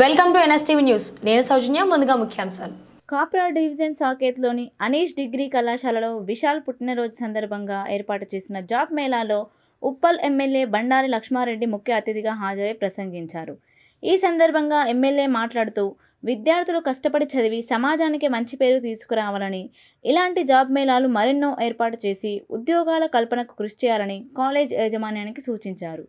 Welcome to NSTV news. నేను సౌజన్య. ముందుగా ముఖ్యాంశాలు. కాప్రా డివిజన్ సాకేత్లోని అనీష్ డిగ్రీ కళాశాలలో విశాల్ పుట్టినరోజు సందర్భంగా ఏర్పాటు చేసిన జాబ్ మేళాలో ఉప్పల్ ఎమ్మెల్యే బండారి లక్ష్మారెడ్డి ముఖ్య అతిథిగా హాజరై ప్రసంగించారు. ఈ సందర్భంగా ఎమ్మెల్యే మాట్లాడుతూ విద్యార్థులు కష్టపడి చదివి సమాజానికి మంచి పేరు తీసుకురావాలని, ఇలాంటి జాబ్ మేళాలు మరెన్నో ఏర్పాటు చేసి ఉద్యోగాల కల్పనకు కృషి చేయాలని కాలేజ్ యాజమాన్యానికి సూచించారు.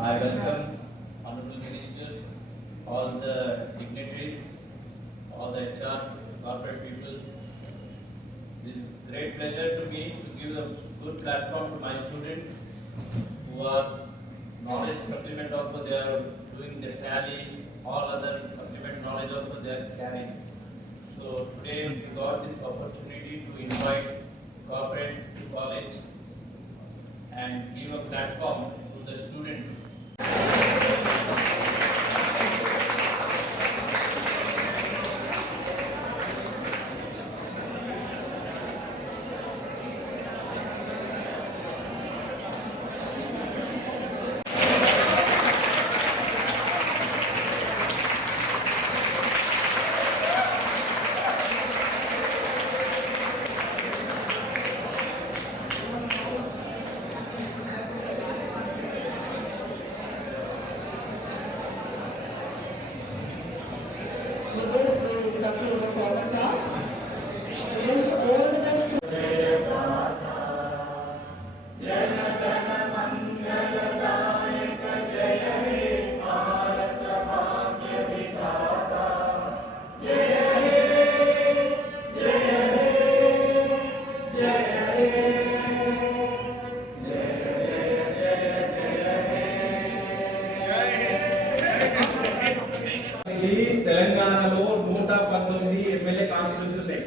I welcome honorable ministers, all the dignitaries, all the HR, corporate people. It is great pleasure to me to give a good platform to my students who are knowledge supplement also they are doing the tally, all other supplement knowledge also they are carrying. So today we got this opportunity to invite corporate to college and give a platform to the students. With this, we will conclude the formal talk. We wish all the best to తెలంగాణలో 119 MLA constituency ఉన్నాయి.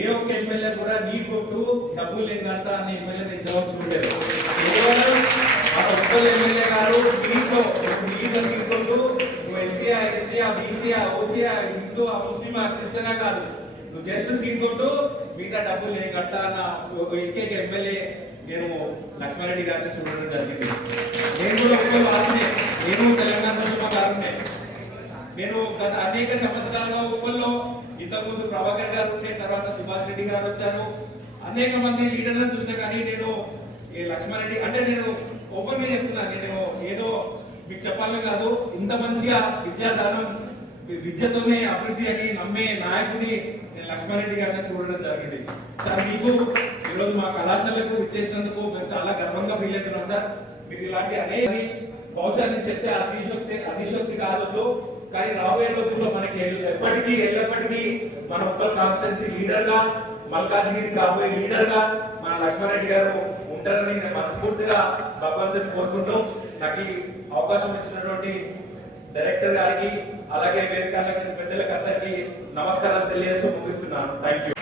ఏ ఒక్క ఎమ్మెల్యే కూడా నీట్ కొట్టు డబ్బులు లేదంట అని ఎమ్మెల్యే ఇంతవరకు చూడలేదు. కేవలం మన ఉప్పల్ ఎమ్మెల్యే గారు నీట్ సీట్ కొట్టు నువ్వు ఎస్సీఆ ఎస్టీఆ బీసీఆ ఓసీఆ హిందూ ముస్లిం క్రిస్టియనా కాదు, నువ్వు జస్ట్ సీట్ కొట్టు మిగతా డబ్బులు లేదంట అన్న ఏకైక ఎమ్మెల్యే నేను లక్ష్మారెడ్డి గారిని చూడడం జరిగింది. నేను కూడా ఉప్పల్ వాసినే, నేను తెలంగాణ ఉద్యమకారునే. నేను గత అనేక సంవత్సరాలుగా ఉప్పల్లో ఇంతకుముందు ప్రభాకర్ గారు ఉంటే తర్వాత సుభాష్ రెడ్డి గారు వచ్చారు, అనేక మంది లీడర్లను చూసినా కానీ నేను ఈ లక్ష్మారెడ్డి అంటే నేను ఓపెన్ గా చెప్తున్నా, నేను ఏదో మీకు చెప్పాలని కాదు, ఇంత మంచిగా విద్యాదానం విద్యతోనే అభివృద్ధి అని నమ్మే నాయకుడిని నేను లక్ష్మారెడ్డి గారిని చూడడం జరిగింది. సార్ మీకు ఈరోజు మా కళాశాలకు ఇచ్చేసినందుకు మేము చాలా గర్వంగా ఫీల్ అవుతున్నాం సార్. మీరు ఇలాంటి అనేక బహుశా నేను చెప్తే అతిశక్తి కాదు, కానీ రాబోయే రోజుల్లో మనకి ఎల్లప్పటికీ మన ఉప్పల్ కాన్స్టిట్యున్సీ లీడర్ గా మల్కాజ్గిరి కాబోయే లీడర్ గా మన లక్ష్మారెడ్డి గారు ఉంటారని నేను మనస్ఫూర్తిగా భగవంతుని కోరుకుంటూ నాకు ఈ అవకాశం ఇచ్చినటువంటి డైరెక్టర్ గారికి అలాగే వేదిక పెద్దలకు అందరికీ నమస్కారాలు తెలియజేస్తూ ముగిస్తున్నాను. Thank you.